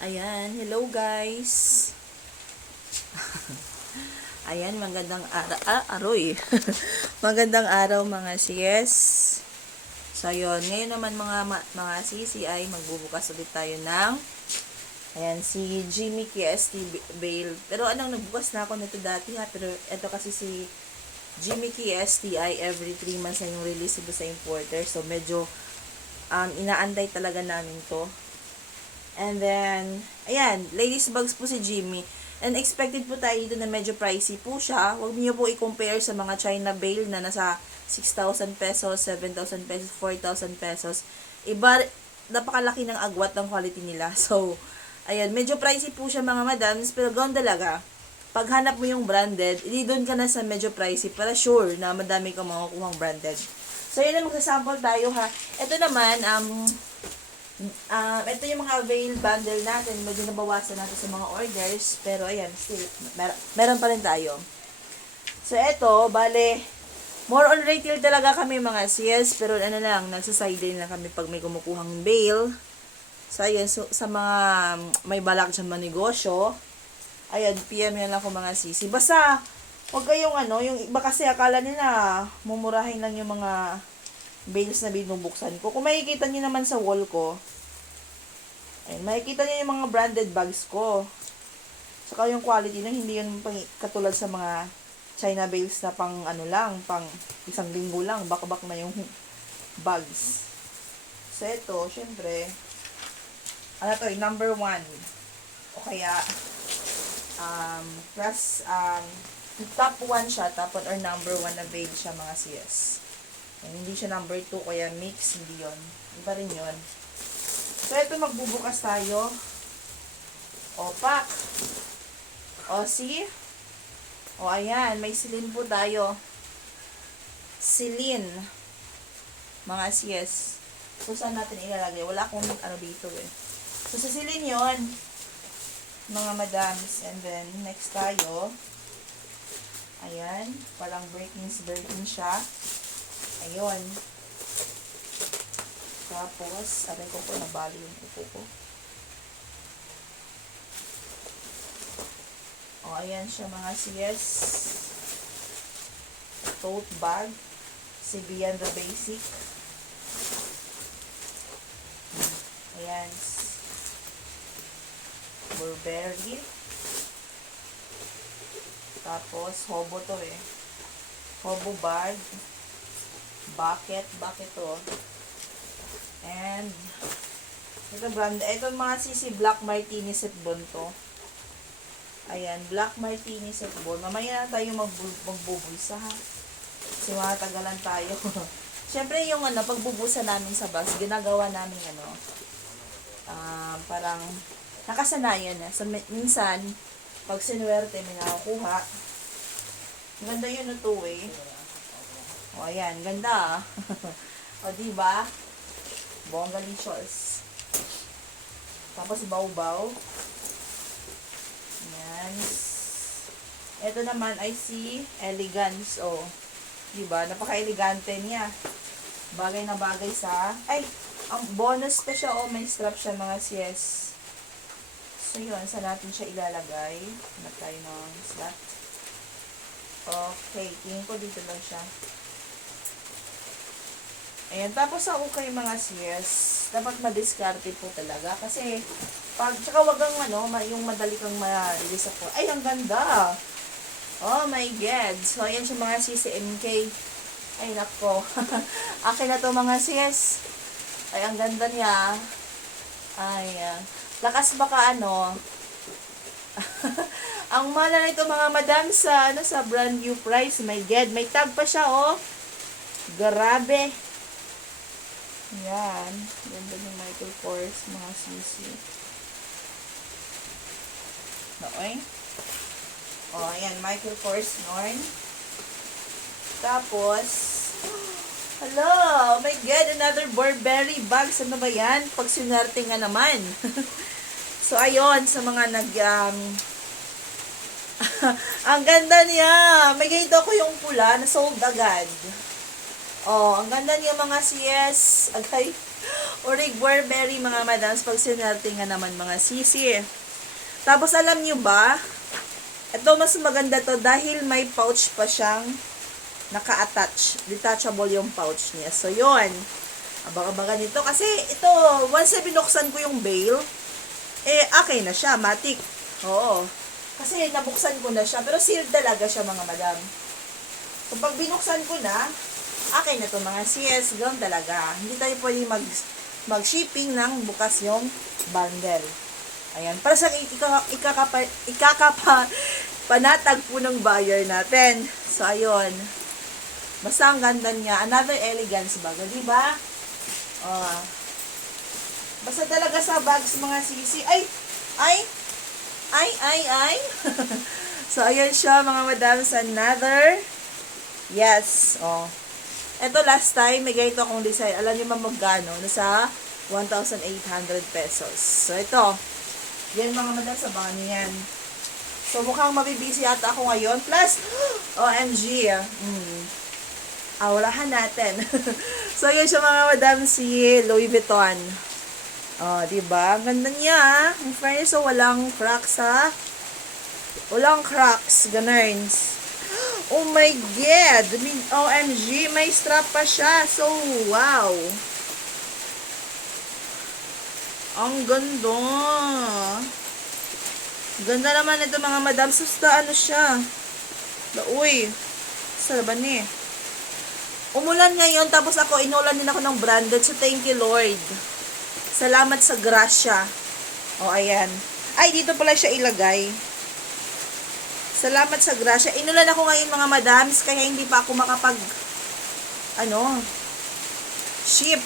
Ayan, hello guys. Ayan, magandang aroy. Magandang araw mga sis. So, yun. Ngayon naman mga sisi ay magbubukas ulit tayo ng ayan, si Jimmy KST Bale. Pero anong nagbukas na ako nito dati ha. Pero ito kasi si Jimmy KST ay every 3 months na yung release dito sa importer. So, medyo inaantay talaga namin to. And then, ayan, ladies bags po si Jimmy. And expected po tayo dito na medyo pricey po siya. Huwag niyo po i-compare sa mga China Bale na nasa 6,000 pesos, 7,000 pesos, 4,000 pesos. Iba, napakalaki ng agwat ng quality nila. So, ayan, medyo pricey po siya mga madams. Pero gawin talaga, pag hanap mo yung branded, hindi doon ka na sa medyo pricey para sure na madami kang makukuhang branded. So, yun na magsasample tayo ha. Ito naman, ito yung mga avail bundle natin. Medyo nabawasan natin sa mga orders. Pero, ayan, still, meron pa rin tayo. So, ito, bale, more on retail talaga kami mga sis. Pero, ano lang, nagsaside lang kami pag may kumukuhang bail. So, ayan, so, sa mga may balak dyan manegosyo, ayan, PM yan ako mga sisi. Basta, huwag kayong yung iba kasi akala nila, mumurahin lang yung mga bales na binubuksan ko. Kung makikita nyo naman sa wall ko, ayun, makikita nyo yung mga branded bags ko. Saka yung quality na hindi yun katulad sa mga China bales na pang pang isang linggo lang, bakbak na yung bags. So, ito, syempre, number 1. O kaya, plus, top 1 siya, tapos or number 1 na bail siya mga CS. Hindi siya number 2, kaya mix, hindi yun. Iba rin yun. So, ito magbubukas tayo. O, pack. O, see? O, ayan. May silin po tayo. Silin. Mga CS. So, saan natin ilalagay? Wala akong dito eh. So, sa silin yun. Mga madams. And then, next tayo. Ayan. Parang breaking siya. Ayun. Tapos, sabi ko po, nabali yung upo ko. O, ayan siya mga CS. Tote bag. Si Beyond the Basic. Ayan. Burberry. Tapos, hobo to eh. Hobo bag. Bucket to. And, ito brand, ito mga sisi Black Martini set bon to. Ayan, Black Martini set bon. Mamaya na tayo magbubulsa ha. Kasi matagalan tayo. Siyempre yung pagbubusa namin sa bags, ginagawa namin parang nakasanayan na. So, minsan, pag sinuwerte, may nakukuha. Ganda yun ito eh. O, ayan. Ganda. O, diba? Bonggalicious. Tapos, baw-baw. Ayan. Ito naman ay si Elegance. O, diba? Napaka-elegante niya. Bagay na bagay sa... Ay! Ang bonus pa siya. O, may strap siya mga sis. So, yun. Saan natin siya ilalagay? Hanap tayo ng slot. Okay. Tingin ko dito lang siya. Ayan, tapos sa ukay mga sis, dapat madiskarte po talaga. Kasi, tsaka wag ang yung madali kang ma-release ako. Ay, ang ganda! Oh my God! So, ayan siya mga sis, MK. Ay, nako. Akin na to mga sis. Ay, ang ganda niya. Ay, lakas baka ang mahal na ito mga madam sa, sa brand new price. My God, may tag pa siya, oh. Grabe. Yan. Ganda yung Michael Kors, mga sisi. Noy. O, ayan. Michael Kors, noy. Tapos, hello! Oh my God! Another Burberry bags. Ano ba yan? Pag sinerte nga naman. So, ayun. Sa mga ang ganda niya! May ganito ako yung pula na sold agad. Oh, ang ganda niya mga CS. Agay. Orig Burberry, mga madams, pag sinerte nga naman, mga sisi. Tapos, alam nyo ba, ito mas maganda to dahil may pouch pa siyang naka-attach. Detachable yung pouch niya. So, yun. Abang-abangan nito. Kasi, ito, once na binuksan ko yung bail, okay na siya. Matik. Oo. Kasi, nabuksan ko na siya. Pero, sealed talaga siya, mga madam. So, pag binuksan ko na, okay na to mga CS. Ganoon talaga. Hindi tayo pwede mag-shipping ng bukas yung bundle. Ayan. Para sa panatag po ng buyer natin. So, ayun. Basta ang ganda niya. Another elegance bag. Di ba? Basta talaga sa bags mga sisi. Ay! So, ayan siya mga madams. Another. Yes. Ito last time, may ganito akong design. Alam niyo magkano? Nasa 1,800 pesos. So, ito. Yan mga madam, sabangan niyo yan. So, mukhang mabibisi ata ako ngayon. Plus, OMG. Awalahan natin. So, yun siya mga madam, si Louis Vuitton. Diba? Ang ganda niya. Ang fairness, so, walang cracks, ha? Walang cracks. Ganarns. Oh my God! OMG, may strap pa siya. So, wow. Ang ganda. Ganda naman ito mga madam. Susta, ano siya? Uy. Sa laban eh. Umulan ngayon, tapos ako, inulan din ako ng branded. So, thank you, Lord. Salamat sa grasya. Ayan. Ay, dito pala siya ilagay. Salamat sa grasya. Inulan ako ngayon mga madams, kaya hindi pa ako ship.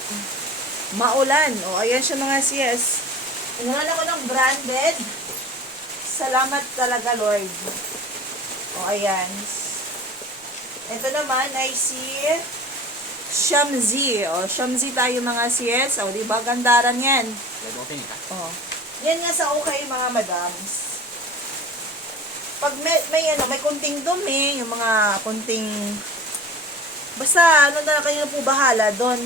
Maulan. Ayan siya mga sis. Inulan ako ng branded. Salamat talaga, Lord. Ayan. Ito naman ay si Shamsi. Shamsi tayo mga sis. Diba? Gandaran yan. Yan nga sa okay mga madams. Pag may kunting dumi, yung mga kunting basta na kayo na po bahala doon.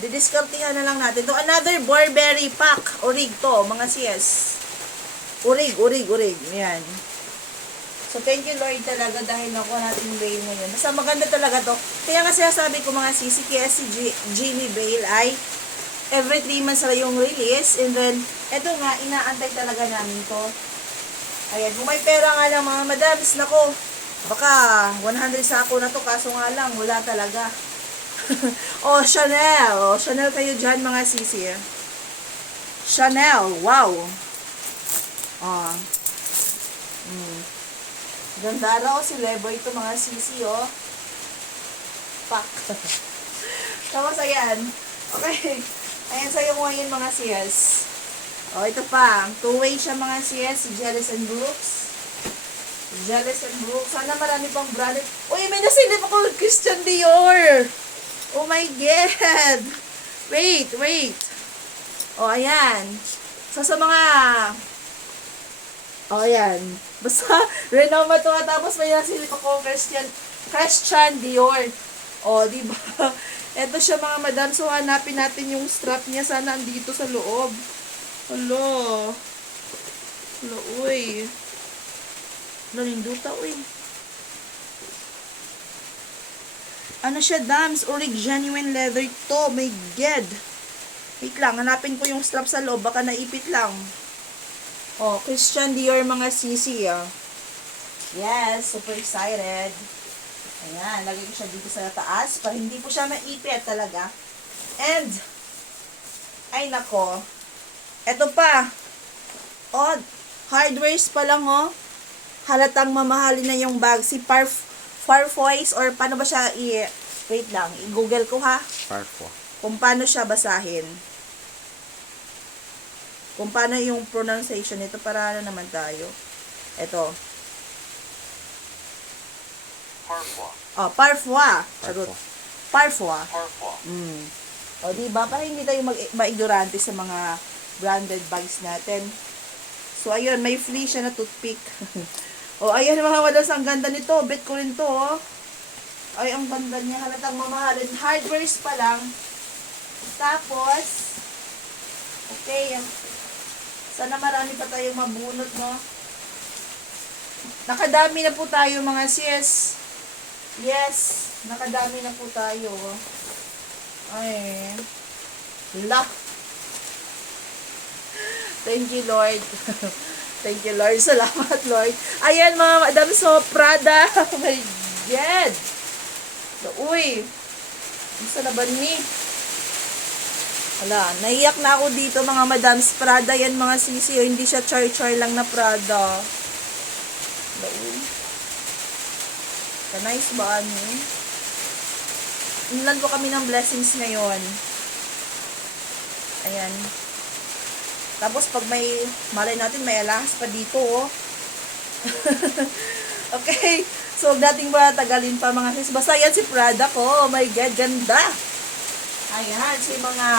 Didiskartihan na lang natin. Another Burberry pack. Orig to, mga sis. Urig. Yan. So, thank you Lord talaga dahil nakuha natin yung bail ngayon. Basta maganda talaga to. Kaya nga sinasabi ko mga sisi, kaya si Jimmy Bail ay every 3 months na yung release. And then, eto nga, inaantay talaga namin to. Ayan, kung may pera nga lang mga madams, nako, baka 100 sako na to, kaso nga lang, wala talaga. Chanel. Chanel kayo dyan mga sisi. Chanel, wow. Ganda raw si Leboy ito mga sisi, Pak. Tapos ayan. Okay. Ayan sa'yo ko ngayon mga sis. Ito pa. Two-way siya mga sis. Si Jealous and Brooks. Sana marami pang branded. Uy, may nasilip ako Christian Dior. Oh my God. Wait. Ayan. So, sa mga ayan. Basta, Renoma to. Tapos may nasilip ako Christian Dior. Diba? Ito siya mga madam. So, hanapin natin yung strap niya. Sana andito sa loob. Hello, uy. Nalinduta, uy. Ano siya, dams? Orig genuine leather to. My God. Wait lang, hanapin ko yung strap sa loob. Baka naipit lang. Christian Dior mga sisi, Yes, super excited. Ayan, lagay ko siya dito sa taas para hindi po siya maipit talaga. And, ay nako, eto pa. Hardwares pa lang, halatang mamahalin na yung bag. Si Farfoise, or paano ba siya wait lang, i-google ko ha. Farfo. Kung paano siya basahin. Kung paano yung pronunciation nito, para naman tayo. Eto. Parfois. Diba? Para hindi tayo maignorante sa mga branded bags natin. So, ayun, may free siya na toothpick. Ayan mga madas, ang ganda nito. Bet ko rin to, Ay, ang ganda niya. Halatang mamahalin. Hardwares pa lang. Tapos, okay, sana marami pa tayong mabunot, no? Nakadami na po tayo, mga sis. Yes, nakadami na po tayo. Ay, la. Thank you, Lord. Thank you, Lord. Salamat, Lord. Ayan, mga madam, so, Prada. Oh my God. Uy. Gusto na ba ni? Wala, naiyak na ako dito, mga madams. Prada yan, mga sisi. O, hindi siya char-char lang na Prada. Uy. Nice ba, ani? Inlan po kami ng blessings ngayon. Ayan. Tapos, pag may, malay natin, may alahas pa dito, oh. Okay. So, dating ba tagalin pa, mga sis. Basta yan si Prada ko. Oh my God, ganda. Ayan, si mga